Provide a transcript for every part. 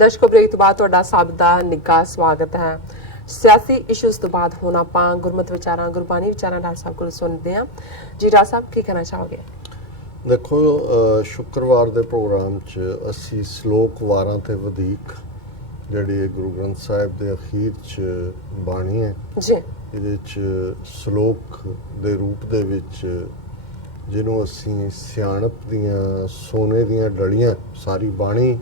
ਦਰਸ਼ਕੋ break ਤੋਂ ਬਾਅਦ ਤੁਹਾਡਾ ਸਭ ਦਾ ਨਿੱਘਾ ਸਵਾਗਤ ਹੈ। ਸਿਆਸੀ ਇਸ਼ੂਜ਼ ਤੋਂ ਬਾਅਦ ਹੁਣ ਆਪਾਂ ਗੁਰਮਤਿ ਵਿਚਾਰਾਂ ਗੁਰਬਾਣੀ ਵਿਚਾਰਾਂ ਡਾਕਟਰ ਸਾਹਿਬ ਕੋਲ ਸੁਣਦੇ ਹਾਂ। ਜੀ ਡਾਕਟਰ ਸਾਹਿਬ ਕੀ ਕਹਿਣਾ ਚਾਹੋਗੇ? ਦੇਖੋ ਸ਼ੁੱਕਰਵਾਰ ਦੇ ਪ੍ਰੋਗਰਾਮ 'ਚ ਅਸੀਂ ਸ਼ਲੋਕ ਵਾਰਾਂ ਤੇ ਵਧੀਕ ਜਿਹੜੀ ਗੁਰੂ ਗ੍ਰੰਥ ਸਾਹਿਬ ਦੇ ਅਖੀਰ 'ਚ ਬਾਣੀ ਹੈ ਜੀ, ਇਹਦੇ 'ਚ ਸ਼ਲੋਕ ਦੇ ਰੂਪ ਦੇ ਵਿੱਚ ਜਿਹਨੂੰ ਅਸੀਂ ਸਿਆਣਪ ਦੀਆਂ ਸੋਨੇ ਦੀਆਂ ਡਲੀਆਂ ਸਾਰੀ ਬਾਣੀ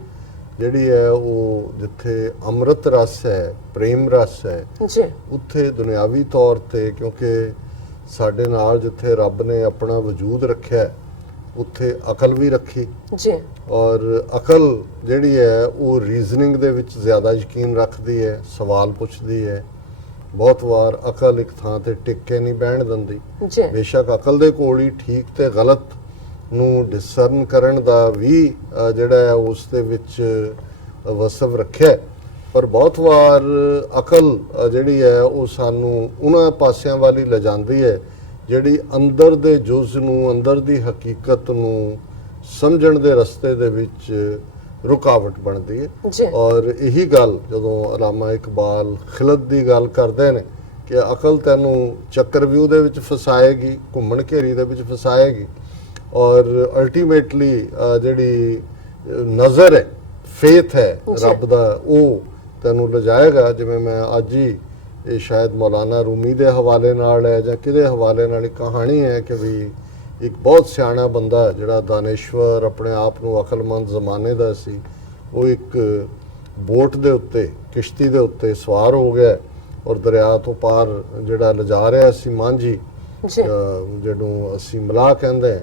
ਜਿਹੜੀ ਹੈ ਉਹ ਜਿੱਥੇ ਅੰਮ੍ਰਿਤ ਰਸ ਹੈ, ਪ੍ਰੇਮ ਰਸ ਹੈ ਜੀ, ਉੱਥੇ ਦੁਨਿਆਵੀ ਤੌਰ ਤੇ ਕਿਉਂਕਿ ਸਾਡੇ ਨਾਲ ਜਿੱਥੇ ਰੱਬ ਨੇ ਆਪਣਾ ਵਜੂਦ ਰੱਖਿਆ ਉੱਥੇ ਅਕਲ ਵੀ ਰੱਖੀ ਜੀ, ਔਰ ਅਕਲ ਜਿਹੜੀ ਹੈ ਉਹ ਰੀਜ਼ਨਿੰਗ ਦੇ ਵਿੱਚ ਜ਼ਿਆਦਾ ਯਕੀਨ ਰੱਖਦੀ ਹੈ, ਸਵਾਲ ਪੁੱਛਦੀ ਹੈ। ਬਹੁਤ ਵਾਰ ਅਕਲ ਇੱਕ ਥਾਂ ਤੇ ਟਿਕ ਕੇ ਨਹੀਂ ਬਹਿਣ ਦਿੰਦੀ। ਜੀ, ਬੇਸ਼ੱਕ ਅਕਲ ਦੇ ਕੋਲ ਹੀ ਠੀਕ ਤੇ ਗਲਤ ਨੂੰ ਡਿਸਰਨ ਕਰਨ ਦਾ ਵੀ ਜਿਹੜਾ ਹੈ ਉਸ ਦੇ ਵਿੱਚ ਵਸਵ ਰੱਖਿਆ, ਪਰ ਬਹੁਤ ਵਾਰ ਅਕਲ ਜਿਹੜੀ ਹੈ ਉਹ ਸਾਨੂੰ ਉਹਨਾਂ ਪਾਸਿਆਂ ਵੱਲ ਹੀ ਲਿਜਾਂਦੀ ਹੈ ਜਿਹੜੀ ਅੰਦਰ ਦੇ ਜੁਜ਼ ਨੂੰ, ਅੰਦਰ ਦੀ ਹਕੀਕਤ ਨੂੰ ਸਮਝਣ ਦੇ ਰਸਤੇ ਦੇ ਵਿੱਚ ਰੁਕਾਵਟ ਬਣਦੀ ਹੈ। ਔਰ ਇਹੀ ਗੱਲ ਜਦੋਂ ਅਲਾਮਾ ਇਕਬਾਲ ਖਿਲਤ ਦੀ ਗੱਲ ਕਰਦੇ ਨੇ ਕਿ ਅਕਲ ਤੈਨੂੰ ਚੱਕਰਵਿਊਹ ਦੇ ਵਿੱਚ ਫਸਾਏਗੀ, ਘੁੰਮਣ ਘੇਰੀ ਦੇ ਵਿੱਚ ਫਸਾਏਗੀ, ਔਰ ਅਲਟੀਮੇਟਲੀ ਜਿਹੜੀ ਨਜ਼ਰ ਹੈ, ਫੇਥ ਹੈ ਰੱਬ ਦਾ, ਉਹ ਤੈਨੂੰ ਲਿਜਾਏਗਾ। ਜਿਵੇਂ ਮੈਂ ਅੱਜ ਹੀ ਇਹ ਸ਼ਾਇਦ ਮੌਲਾਨਾ ਰੂਮੀ ਦੇ ਹਵਾਲੇ ਨਾਲ ਹੈ ਜਾਂ ਕਿਹਦੇ ਹਵਾਲੇ ਨਾਲ ਇੱਕ ਕਹਾਣੀ ਹੈ ਕਿ ਵੀ ਇੱਕ ਬਹੁਤ ਸਿਆਣਾ ਬੰਦਾ ਜਿਹੜਾ ਦਾਨੇਸ਼ਵਰ ਆਪਣੇ ਆਪ ਨੂੰ ਅਕਲਮੰਦ ਜ਼ਮਾਨੇ ਦਾ ਸੀ, ਉਹ ਇੱਕ ਬੋਟ ਦੇ ਉੱਤੇ, ਕਿਸ਼ਤੀ ਦੇ ਉੱਤੇ ਸਵਾਰ ਹੋ ਗਿਆ ਔਰ ਦਰਿਆ ਤੋਂ ਪਾਰ ਜਿਹੜਾ ਲਿਜਾ ਰਿਹਾ ਸੀ ਮਾਂਝੀ, ਜਿਹਨੂੰ ਅਸੀਂ ਮਲਾਹ ਕਹਿੰਦੇ ਹਾਂ,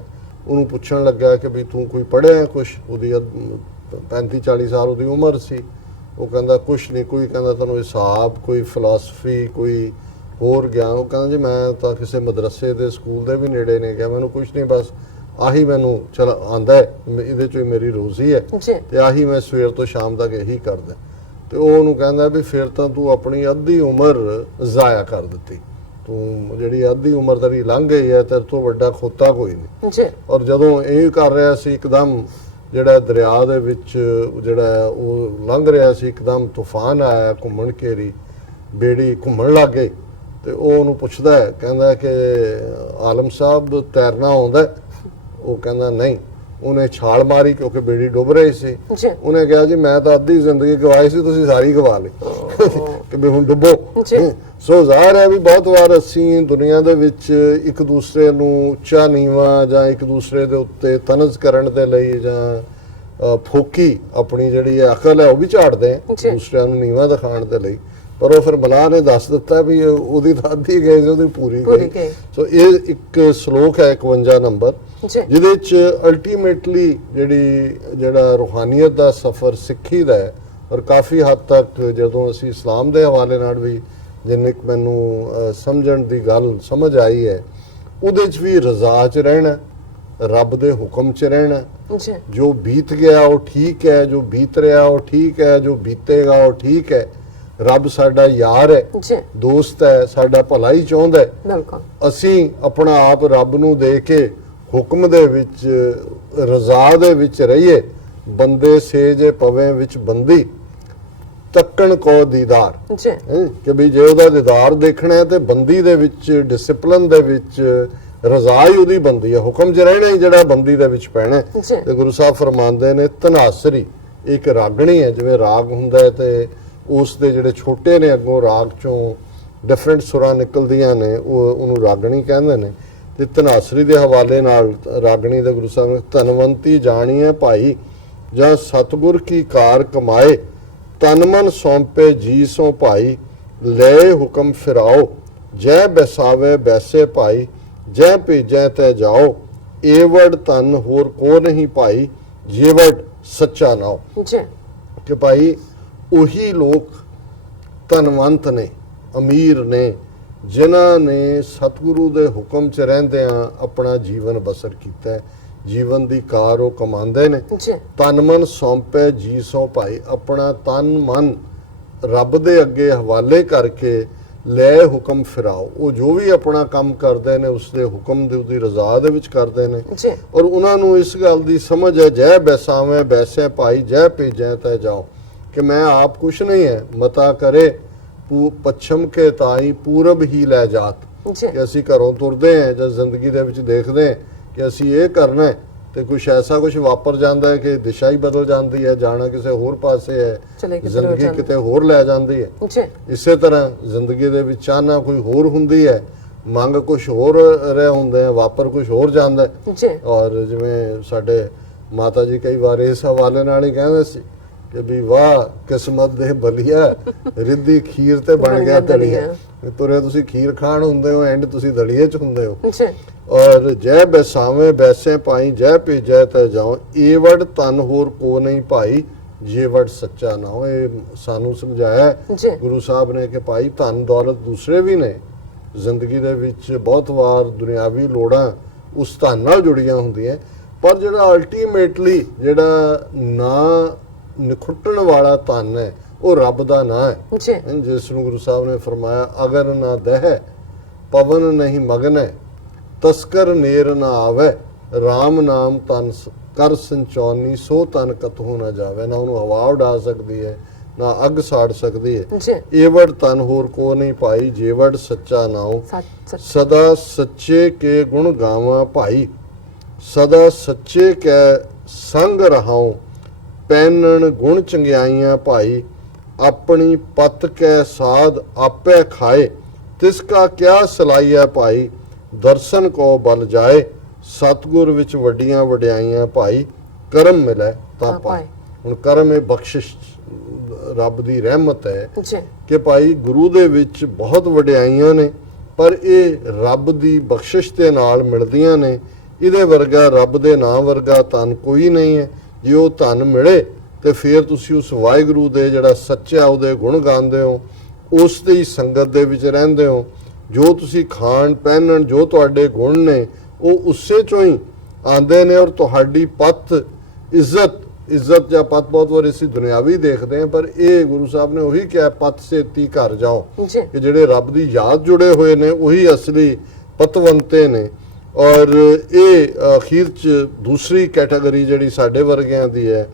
ਉਹਨੂੰ ਪੁੱਛਣ ਲੱਗਾ ਕਿ ਵੀ ਤੂੰ ਕੋਈ ਪੜ੍ਹਿਆ ਕੁਛ? ਉਹਦੀ 35-40 ਸਾਲ ਉਹਦੀ ਉਮਰ ਸੀ। ਉਹ ਕਹਿੰਦਾ ਕੁਛ ਨਹੀਂ। ਕੋਈ ਕਹਿੰਦਾ ਤੈਨੂੰ ਹਿਸਾਬ, ਕੋਈ ਫਿਲਾਸਫੀ, ਕੋਈ ਹੋਰ ਗਿਆਨ? ਉਹ ਕਹਿੰਦਾ ਜੀ ਮੈਂ ਤਾਂ ਕਿਸੇ ਮਦਰਸੇ ਦੇ ਸਕੂਲ ਦੇ ਵੀ ਨੇੜੇ ਨਹੀਂ ਗਿਆ, ਮੈਨੂੰ ਕੁਛ ਨਹੀਂ, ਬਸ ਆਹੀ ਮੈਨੂੰ ਚਲ ਆਉਂਦਾ, ਇਹਦੇ 'ਚੋਂ ਹੀ ਮੇਰੀ ਰੋਜ਼ੀ ਹੈ ਤੇ ਆਹੀ ਮੈਂ ਸਵੇਰ ਤੋਂ ਸ਼ਾਮ ਤੱਕ ਇਹੀ ਕਰਦਾ। ਤੇ ਉਹ ਉਹਨੂੰ ਕਹਿੰਦਾ ਵੀ ਫਿਰ ਤਾਂ ਤੂੰ ਆਪਣੀ ਅੱਧੀ ਉਮਰ ਜ਼ਾਇਆ ਕਰ ਦਿੱਤੀ, ਤੂੰ ਜਿਹੜੀ ਅੱਧੀ ਉਮਰ ਤੇਰੀ ਲੰਘ ਗਈ ਹੈ, ਤੇਰੇ ਤੋਂ ਵੱਡਾ ਖੋਤਾ ਕੋਈ ਨਹੀਂ। ਔਰ ਜਦੋਂ ਇਹ ਕਰ ਰਿਹਾ ਸੀ, ਇੱਕਦਮ ਜਿਹੜਾ ਦਰਿਆ ਦੇ ਵਿੱਚ ਜਿਹੜਾ ਉਹ ਲੰਘ ਰਿਹਾ ਸੀ, ਇੱਕਦਮ ਤੂਫਾਨ ਆਇਆ, ਘੁੰਮਣ ਘੇਰੀ ਬੇੜੀ ਘੁੰਮਣ ਲੱਗ ਗਈ। ਤੇ ਉਹ ਉਹਨੂੰ ਪੁੱਛਦਾ ਹੈ, ਕਹਿੰਦਾ ਕਿ ਆਲਮ ਸਾਹਿਬ ਤੈਰਨਾ ਆਉਂਦਾ? ਉਹ ਕਹਿੰਦਾ ਨਹੀਂ। ਉਹਨੇ ਛਾਲ ਮਾਰੀ ਕਿਉਂਕਿ ਬੇੜੀ ਡੁੱਬ ਰਹੀ ਸੀ। ਉਹਨੇ ਕਿਹਾ ਜੀ ਮੈਂ ਤਾਂ ਅੱਧੀ ਜ਼ਿੰਦਗੀ ਗਵਾਈ ਸੀ, ਤੁਸੀਂ ਸਾਰੀ ਗਵਾ ਲਈ ਕਿ ਵੀ ਹੁਣ ਡੁੱਬੋ। ਸੋ ਜ਼ਾਹਿਰ ਹੈ ਵੀ ਬਹੁਤ ਵਾਰ ਅਸੀਂ ਦੁਨੀਆ ਦੇ ਵਿੱਚ ਇੱਕ ਦੂਸਰੇ ਨੂੰ ਉੱਚਾ ਨੀਵਾਂ ਜਾਂ ਇੱਕ ਦੂਸਰੇ ਦੇ ਉੱਤੇ ਤਨਜ਼ ਕਰਨ ਦੇ ਲਈ ਜਾਂ ਫੋਕੀ ਆਪਣੀ ਜਿਹੜੀ ਅਕਲ ਹੈ ਉਹ ਵੀ ਝਾੜਦੇ ਹਾਂ ਦੂਸਰਿਆਂ ਨੂੰ ਨੀਵਾਂ ਦਿਖਾਉਣ ਦੇ ਲਈ, ਪਰ ਉਹ ਫਿਰ ਮਲਾਹ ਨੇ ਦੱਸ ਦਿੱਤਾ ਵੀ ਉਹਦੀ ਤਾਂ ਅੱਧੀ ਗਈ ਸੀ, ਉਹਦੀ ਪੂਰੀ ਗਈ। ਸੋ ਇਹ ਇੱਕ ਸ਼ਲੋਕ ਹੈ 51 ਨੰਬਰ, ਜਿਹਦੇ 'ਚ ਅਲਟੀਮੇਟਲੀ ਜਿਹੜਾ ਰੂਹਾਨੀਅਤ ਦਾ ਸਫ਼ਰ ਸਿੱਖੀ ਦਾ ਹੈ। ਔਰ ਕਾਫੀ ਹੱਦ ਤੱਕ ਜਦੋਂ ਅਸੀਂ ਇਸਲਾਮ ਦੇ ਹਵਾਲੇ ਨਾਲ ਵੀ ਜਿੰਨੀ ਕੁ ਮੈਨੂੰ ਸਮਝਣ ਦੀ ਗੱਲ ਸਮਝ ਆਈ ਹੈ, ਉਹਦੇ 'ਚ ਵੀ ਰਜ਼ਾ 'ਚ ਰਹਿਣਾ, ਰੱਬ ਦੇ ਹੁਕਮ 'ਚ ਰਹਿਣਾ। ਜੋ ਬੀਤ ਗਿਆ ਉਹ ਠੀਕ ਹੈ, ਜੋ ਬੀਤ ਰਿਹਾ ਉਹ ਠੀਕ ਹੈ, ਜੋ ਬੀਤੇਗਾ ਉਹ ਠੀਕ ਹੈ। ਰੱਬ ਸਾਡਾ ਯਾਰ ਹੈ, ਦੋਸਤ ਹੈ, ਸਾਡਾ ਭਲਾ ਹੀ ਚਾਹੁੰਦਾ ਹੈ। ਅਸੀਂ ਆਪਣਾ ਆਪ ਰੱਬ ਨੂੰ ਦੇ ਕੇ ਹੁਕਮ ਦੇ ਵਿੱਚ, ਰਜ਼ਾ ਦੇ ਵਿੱਚ ਰਹੀਏ। ਬੰਦੇ ਸੇਜੇ ਪਵੇਂ ਵਿੱਚ ਬੰਦੀ, ਤੱਕਣ ਕੋ ਦੀਦਾਰ, ਕਿ ਵੀ ਜੇ ਉਹਦਾ ਦੀਦਾਰ ਦੇਖਣਾ ਹੈ ਤੇ ਬੰਦੀ ਦੇ ਵਿੱਚ, ਡਿਸਪਲਿਨ ਦੇ ਵਿੱਚ ਰਜ਼ਾ ਹੀ ਉਹਦੀ ਬੰਦੀ ਹੈ, ਹੁਕਮ 'ਚ ਰਹਿਣਾ ਹੀ ਜਿਹੜਾ ਬੰਦੀ ਦੇ ਵਿੱਚ ਪੈਣਾ। ਤੇ ਗੁਰੂ ਸਾਹਿਬ ਫਰਮਾਉਂਦੇ ਨੇ ਤਨਾਸਰੀ ਇੱਕ ਰਾਗਣੀ ਹੈ, ਜਿਵੇਂ ਰਾਗ ਹੁੰਦਾ ਹੈ ਤੇ ਉਸ ਦੇ ਜਿਹੜੇ ਛੋਟੇ ਨੇ ਅੱਗੋਂ ਰਾਗ 'ਚੋਂ ਡਿਫਰੈਂਟ ਸੁਰਾਂ ਨਿਕਲਦੀਆਂ ਨੇ, ਉਹਨੂੰ ਰਾਗਣੀ ਕਹਿੰਦੇ ਨੇ। ਤੇ ਧਨਾਸਰੀ ਦੇ ਹਵਾਲੇ ਨਾਲ ਰਾਗਣੀ ਦੇ ਗੁਰੂ ਸਾਹਿਬ ਨੇ ਧਨਵੰਤੀ ਜਾਣੀਏ ਭਾਈ ਜਾਂ ਸਤਿਗੁਰ ਕੀ ਕਾਰ ਕਮਾਏ, ਤਨ ਮਨ ਸੌਂਪੇ ਜੀ ਸੋ ਭਾਈ, ਲੈ ਹੁਕਮ ਫਿਰਾਓ ਜੈ ਬੈਸਾਵੇ ਬੈਸੇ ਭਾਈ, ਜੈ ਭੇਜੈ ਤੈ ਜਾਓ, ਏਵੜ ਤਨ ਹੋਰ ਕੋ ਨਹੀਂ ਭਾਈ, ਜੇਵੜ ਸੱਚਾ ਨਾਓ। ਕਿ ਭਾਈ ਉਹੀ ਲੋਕ ਧਨਵੰਤ ਨੇ, ਅਮੀਰ ਨੇ, ਜਿਨ੍ਹਾਂ ਨੇ ਸਤਿਗੁਰੂ ਦੇ ਹੁਕਮ 'ਚ ਰਹਿੰਦਿਆਂ ਆਪਣਾ ਜੀਵਨ ਬਸਰ ਕੀਤਾ ਹੈ। ਜੀਵਨ ਦੀ ਕਾਰ ਉਹ ਕਮਾਉਂਦੇ ਨੇ। ਤਨ ਮਨ ਸੌਂਪੇ ਜੀ ਸੋ ਭਾਈ, ਆਪਣਾ ਤਨ ਮਨ ਰੱਬ ਦੇ ਅੱਗੇ ਹਵਾਲੇ ਕਰਕੇ ਲੈ ਹੁਕਮ ਫਿਰਾਓ। ਉਹ ਜੋ ਵੀ ਆਪਣਾ ਕੰਮ ਕਰਦੇ ਨੇ ਉਸ ਦੇ ਹੁਕਮ ਦੀ, ਉਹਦੀ ਰਜ਼ਾ ਦੇ ਵਿੱਚ ਕਰਦੇ ਨੇ। ਔਰ ਉਹਨਾਂ ਨੂੰ ਇਸ ਗੱਲ ਦੀ ਸਮਝ ਹੈ, ਜੈ ਬੈਸਾਵੇਂ ਬੈਸੇ ਭਾਈ, ਜੈ ਭੇਜੈ ਤੈ ਜਾਓ, ਕਿ ਮੈਂ ਆਪ ਕੁਛ ਨਹੀਂ ਹੈ, ਮਤਾ ਕਰੇ ਪੱਛਮ ਕੇ ਤਾਈ ਪੂਰਬ ਹੀ ਲੈ ਜਾਤ। ਜੀ ਕਿ ਅਸੀਂ ਘਰੋਂ ਤੁਰਦੇ ਹਾਂ ਜਾਂ ਜ਼ਿੰਦਗੀ ਦੇ ਵਿੱਚ ਦੇਖਦੇ ਹਾਂ ਕਿ ਅਸੀਂ ਇਹ ਕਰਨਾ ਹੈ, ਤੇ ਕੁਛ ਐਸਾ ਕੁਛ ਵਾਪਰ ਜਾਂਦਾ ਹੈ ਕਿ ਦਿਸ਼ਾ ਹੀ ਬਦਲ ਜਾਂਦੀ ਹੈ, ਜਾਣਾ ਕਿਸੇ ਹੋਰ ਪਾਸੇ ਹੈ, ਚਲੇ ਕਿਤੇ ਜ਼ਿੰਦਗੀ ਕਿਤੇ ਹੋਰ ਲੈ ਜਾਂਦੀ ਹੈ। ਜੀ ਇਸੇ ਤਰ੍ਹਾਂ ਜ਼ਿੰਦਗੀ ਦੇ ਵਿੱਚ ਚਾਹਨਾ ਕੋਈ ਹੋਰ ਹੁੰਦੀ ਹੈ, ਮੰਗ ਕੁਛ ਹੋਰ ਰਹੇ ਹੁੰਦੇ ਆ, ਵਾਪਰ ਕੁਛ ਹੋਰ ਜਾਂਦਾ ਹੈ। ਜੀ ਔਰ ਜਿਵੇਂ ਸਾਡੇ ਮਾਤਾ ਜੀ ਕਈ ਵਾਰ ਇਸ ਹਵਾਲੇ ਨਾਲ ਹੀ ਕਹਿੰਦੇ ਸੀ ਕਿ ਵੀ ਵਾਹ ਕਿਸਮਤ ਦੇ ਬਲੀਆ, ਰਿੱਧੀ ਖੀਰ ਤੇ ਬਣ ਗਿਆ ਦਲੀਆ। ਤੁਰੇ ਤੁਸੀਂ ਖੀਰ ਖਾਣ ਹੁੰਦੇ ਹੋ, ਐਂਡ ਤੁਸੀਂ ਦਲੀਏ ਚ ਹੁੰਦੇ ਹੋ। ਜੀ ਔਰ ਜੈ ਬੈਸਾਵੇਂ ਬੈਸੇ ਪਾਈ, ਜੈ ਭੇਜੈ ਤੈ ਜਾਉ, ਏਵੜ ਤਨ ਹੋਰ ਕੋ ਨਹੀਂ ਭਾਈ, ਜੇ ਵੜ ਸੱਚਾ ਨਾ ਹੋ। ਇਹ ਸਾਨੂੰ ਸਮਝਾਇਆ ਜੀ ਗੁਰੂ ਸਾਹਿਬ ਨੇ ਕਿ ਭਾਈ ਧਨ ਦੌਲਤ ਦੂਸਰੇ ਵੀ ਨੇ ਜ਼ਿੰਦਗੀ ਦੇ ਵਿੱਚ, ਬਹੁਤ ਵਾਰ ਦੁਨਿਆਵੀ ਲੋੜਾਂ ਉਸ ਧਨ ਨਾਲ ਜੁੜੀਆਂ ਹੁੰਦੀਆਂ, ਪਰ ਜਿਹੜਾ ਅਲਟੀਮੇਟਲੀ ਜਿਹੜਾ ਨਾ ਨਿਖੁੱਟਣ ਵਾਲਾ ਧਨ ਹੈ ਉਹ ਰੱਬ ਦਾ ਨਾਂ ਹੈ, ਜੀ ਜਿਸ ਨੂੰ ਗੁਰੂ ਸਾਹਿਬ ਨੇ ਫਰਮਾਇਆ ਅਗਰ ਨਾ ਦਹਿ ਪਵਨ ਨਹੀਂ ਮਗਨੈ, ਤਸਕਰ ਨੇਰ ਨਾ ਆਵੇ, RAM ਨਾਮ ਤਨ ਕਰ ਸੰਚੌਨੀ, ਸੋ ਤਨ ਕਤਹੂ ਨਾ ਜਾਵੇ। ਨਾ ਉਹਨੂੰ ਹਵਾ ਉਡਾ ਸਕਦੀ ਹੈ, ਨਾ ਅੱਗ ਸਾੜ ਸਕਦੀ ਹੈ। ਜੀ ਏਵੜ ਤਨ ਹੋਰ ਕੋ ਨਹੀਂ ਪਾਈ, ਜੇਵੜ ਸੱਚਾ ਨਾਉ, ਸੱਚ ਸਦਾ ਸੱਚੇ ਕੇ ਗੁਣ ਗਾਵਾਂ ਭਾਈ, ਸਦਾ ਸੱਚੇ ਕੈ ਸੰਗ ਰਹਾਉ, ਪੈਨਣ ਗੁਣ ਚੰਗਿਆਈਆਂ ਭਾਈ, ਆਪਣੀ ਪਤ ਕੈ ਸਾਧ ਆਪੇ ਖਾਏ, ਤਿਸ ਕਾ ਕਿਆ ਸਲਾਈਆ ਭਾਈ, ਦਰਸ਼ਨ ਕੋ ਬਲ ਜਾਏ, ਸਤਗੁਰ ਵਿੱਚ ਵੱਡੀਆਂ ਵਡਿਆਈਆਂ ਭਾਈ, ਕਰਮ ਮਿਲੇ ਤਾਂ ਪਾਏ। ਹੁਣ ਕਰਮ ਇਹ ਬਖਸ਼ਿਸ਼ ਰੱਬ ਦੀ ਰਹਿਮਤ ਹੈ ਜੀ ਕਿ ਭਾਈ ਗੁਰੂ ਦੇ ਵਿੱਚ ਬਹੁਤ ਵਡਿਆਈਆਂ ਨੇ, ਪਰ ਇਹ ਰੱਬ ਦੀ ਬਖਸ਼ਿਸ਼ ਦੇ ਨਾਲ ਮਿਲਦੀਆਂ ਨੇ। ਇਹਦੇ ਵਰਗਾ ਰੱਬ ਦੇ ਨਾਮ ਵਰਗਾ ਧਨ ਕੋਈ ਨਹੀਂ ਹੈ। ਜੇ ਉਹ ਧਨ ਮਿਲੇ ਤੇ ਫਿਰ ਤੁਸੀਂ ਉਸ ਵਾਹਿਗੁਰੂ ਦੇ ਜਿਹੜਾ ਸੱਚਾ ਉਹਦੇ ਗੁਣ ਗਾਉਂਦੇ ਹੋ, ਉਸ ਦੀ ਸੰਗਤ ਦੇ ਵਿੱਚ ਰਹਿੰਦੇ ਹੋ, ਜੋ ਤੁਸੀਂ ਖਾਣ ਪਹਿਨਣ ਜੋ ਤੁਹਾਡੇ ਗੁਣ ਨੇ ਉਹ ਉਸੇ ਚੋਂ ਹੀ ਆਉਂਦੇ ਨੇ। ਔਰ ਤੁਹਾਡੀ ਪਤ ਇੱਜ਼ਤ ਜਾਂ ਪਤ ਬਹੁਤ ਵਾਰ ਅਸੀਂ ਦੁਨਿਆਵੀ ਦੇਖਦੇ ਹਾਂ, ਪਰ ਇਹ ਗੁਰੂ ਸਾਹਿਬ ਨੇ ਉਹੀ ਕਿਹਾ ਪਤ ਸੇਤੀ ਘਰ ਜਾਓ, ਜੀ ਕਿ ਜਿਹੜੇ ਰੱਬ ਦੀ ਯਾਦ ਜੁੜੇ ਹੋਏ ਨੇ ਉਹੀ ਅਸਲੀ ਪਤਵੰਤੇ ਨੇ। ਔਰ ਇਹ ਅਖੀਰ ਚ ਦੂਸਰੀ ਕੈਟਾਗਰੀ ਜਿਹੜੀ ਸਾਡੇ ਵਰਗਿਆਂ ਦੀ ਹੈ,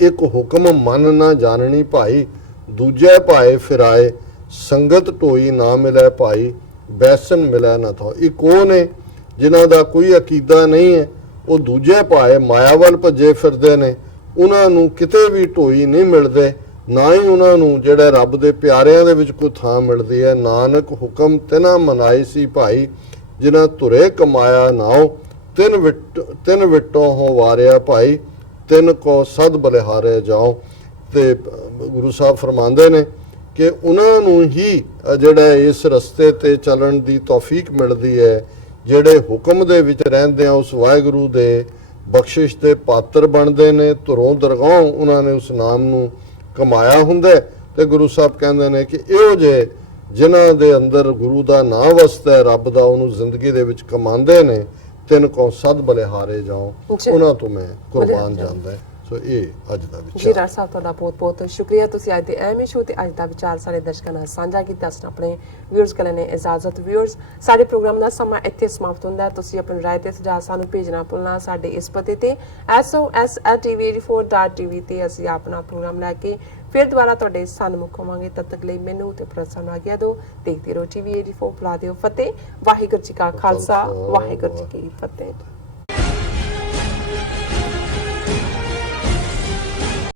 ਇੱਕ ਹੁਕਮ ਮਨ ਨਾ ਜਾਣਨੀ ਭਾਈ, ਦੂਜੇ ਭਾਏ ਫਿਰਾਏ, ਸੰਗਤ ਢੋਈ ਨਾ ਮਿਲੇ ਭਾਈ, ਬੈਸਨ ਮਿਲੇ ਨਾ ਥੋ। ਇਹ ਕੌਣ ਨੇ ਜਿਨ੍ਹਾਂ ਦਾ ਕੋਈ ਅਕੀਦਾ ਨਹੀਂ ਹੈ, ਉਹ ਦੂਜੇ ਭਾਏ ਮਾਇਆ ਵੱਲ ਭੱਜੇ ਫਿਰਦੇ ਨੇ, ਉਹਨਾਂ ਨੂੰ ਕਿਤੇ ਵੀ ਢੋਈ ਨਹੀਂ ਮਿਲਦੇ, ਨਾ ਹੀ ਉਹਨਾਂ ਨੂੰ ਜਿਹੜੇ ਰੱਬ ਦੇ ਪਿਆਰਿਆਂ ਦੇ ਵਿੱਚ ਕੋਈ ਥਾਂ ਮਿਲਦੀ ਹੈ। ਨਾਨਕ ਹੁਕਮ ਤਿਨਾ ਮਨਾਈ ਸੀ ਭਾਈ, ਜਿਨ੍ਹਾਂ ਧੁਰੇ ਕਮਾਇਆ ਨਾਉ, ਤਿੰਨ ਵਿਟੋਂ ਹੋ ਵਾਰਿਆ ਭਾਈ, ਤਿੰਨ ਕੋ ਸਦ ਬਲਿਹਾਰੇ ਜਾਓ। ਤੇ ਗੁਰੂ ਸਾਹਿਬ ਫਰਮਾਉਂਦੇ ਨੇ ਕਿ ਉਹਨਾਂ ਨੂੰ ਹੀ ਜਿਹੜਾ ਇਸ ਰਸਤੇ ਤੇ ਚੱਲਣ ਦੀ ਤੌਫੀਕ ਮਿਲਦੀ ਹੈ, ਜਿਹੜੇ ਹੁਕਮ ਦੇ ਵਿੱਚ ਰਹਿੰਦੇ ਆ, ਉਸ ਵਾਹਿਗੁਰੂ ਦੇ ਬਖਸ਼ਿਸ਼ ਦੇ ਪਾਤਰ ਬਣਦੇ ਨੇ, ਧੁਰੋਂ ਦਰਗਾਹੋਂ ਉਹਨਾਂ ਨੇ ਉਸ ਨਾਮ ਨੂੰ ਕਮਾਇਆ ਹੁੰਦਾ। ਤੇ ਗੁਰੂ ਸਾਹਿਬ ਕਹਿੰਦੇ ਨੇ ਕਿ ਇਹੋ ਜਿਹੇ ਜਿਨ੍ਹਾਂ ਦੇ ਅੰਦਰ ਗੁਰੂ ਦਾ ਨਾਮ ਵਸਦਾ ਹੈ, ਰੱਬ ਦਾ, ਉਹਨੂੰ ਜ਼ਿੰਦਗੀ ਦੇ ਵਿੱਚ ਕਮਾਉਂਦੇ ਨੇ, ਤਿੰਨ ਕੋ ਸਦ ਬਲਿਹਾਰੇ ਜਾਓ, ਉਹਨਾਂ ਤੋਂ ਮੈਂ ਕੁਰਬਾਨ ਜਾਂਦਾ। ਸੋ ਇਹ ਅੱਜ ਦਾ ਜੀ ਵਿਚਾਰ। ਡਾਕਟਰ ਸਾਹਿਬ ਤੁਹਾਡਾ ਬਹੁਤ ਬਹੁਤ ਸ਼ੁਕਰੀਆ, ਤੁਸੀਂ ਅੱਜ ਦੇ ਅਹਿਮ ਇਸ਼ੂ ਤੇ ਅੱਜ ਦਾ ਵਿਚਾਰ ਸਾਰੇ ਦਰਸ਼ਕਾਂ ਨਾਲ ਸਾਂਝਾ ਕੀਤਾ। ਅਸੀਂ ਆਪਣੇ ਵਿਊਅਰਸ ਕੋਲ ਨੇ ਇਜਾਜ਼ਤ। ਵਿਊਅਰਸ, ਸਾਡੇ ਪ੍ਰੋਗਰਾਮ ਦਾ ਸਮਾਂ ਇੱਥੇ ਸਮਾਪਤ ਹੁੰਦਾ ਹੈ। ਤੁਸੀਂ ਆਪਣੀ ਰਾਏ ਤੇ ਸੁਝਾਅ ਸਾਨੂੰ ਭੇਜਣਾ ਭੁੱਲਣਾ ਸਾਡੇ ਇਸ ਪਤੇ ਤੇ sos@tv84.tv ਤੇ ਅਸੀਂ ਆਪਣਾ ਪ੍ਰੋਗਰਾਮ ਲੈ ਕੇ ਫਿਰ ਦੁਬਾਰਾ ਤੁਹਾਡੇ ਸਨਮੁਖ ਹੋਵਾਂਗੇ। ਤਦ ਤੱਕ ਲਈ ਮੈਨੂੰ ਤੇ ਪ੍ਰਸਾਦ ਨੂੰ ਆਗਿਆ ਦਿਓ। ਦੇਖਦੇ ਰਹੋ TV84। ਬੁਲਾ ਦਿਓ ਫਤਿਹ। ਵਾਹਿਗੁਰੂ ਜੀ ਕਾ ਖਾਲਸਾ, ਵਾਹਿਗੁਰੂ ਜੀ ਕੀ ਫਤਿਹ।